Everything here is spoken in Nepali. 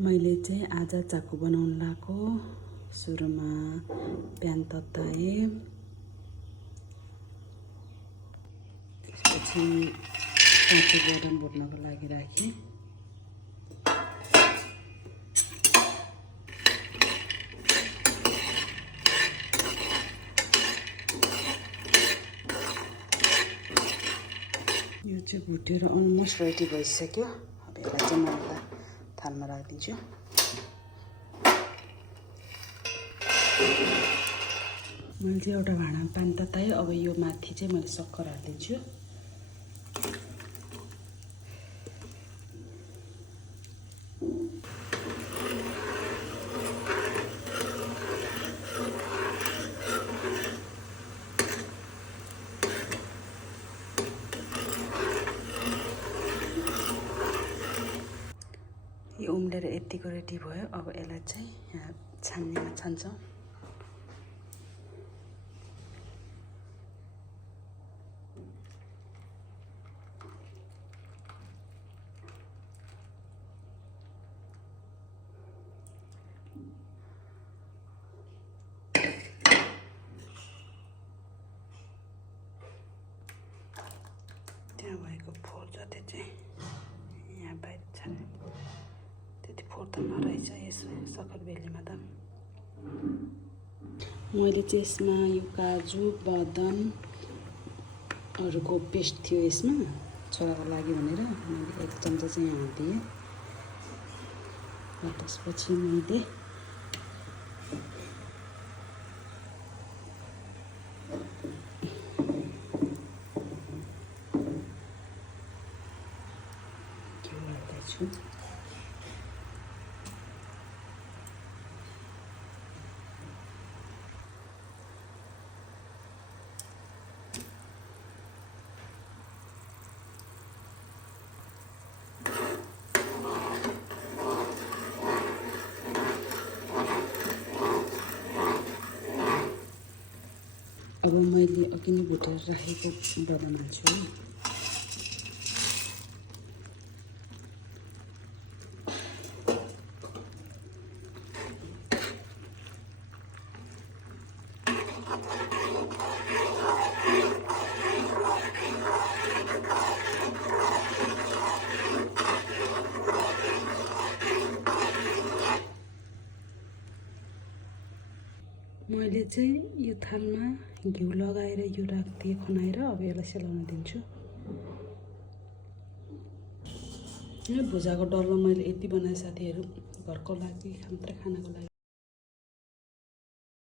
मैले चाहिँ आज चाकु बनाउन लाको। सुरुमा प्यान तताए, त्यसपछि पन्चुबोरन भुट्नको लागि राखेँ। यो चाहिँ भुटेर अलमोस्ट रेडी भइसक्यो। अब यसलाई चाहिँ म एउटा थालमा राखिदिन्छु। मैले चाहिँ एउटा भाँडामा पानी तताएँ। अब यो माथि चाहिँ मैले सक्खर हालिदिन्छु। यो उम्लेर यतिको रेडी भयो। अब यसलाई चाहिँ यहाँ छान्नेमा छान्छौँ। त्यहाँ भएको फोहोर जति चाहिँ यहाँ बाहिर छान्ने। त्यति फोहोर त नरहेछ यस सक्खर बेलीमा त। मैले चाहिँ यसमा यो काजु बदामहरूको पेस्ट थियो यसमा छोराको लागि भनेर मैले 1 चम्चा चाहिँ यहाँ दिएँ। र त्यसपछि मैले घिउ हाल्दैछु। अब मैले अघि नै भुटेर राखेको बदाम हाल्छु है। मैले चाहिँ यो थालमा घिउ लगाएर यो राखिदिएँ खनाएर। अब यसलाई सेलाउन दिन्छु। यो भुजाको डल्लो मैले यति बनाएँ साथीहरू, घरको लागि मात्रै खानको लागि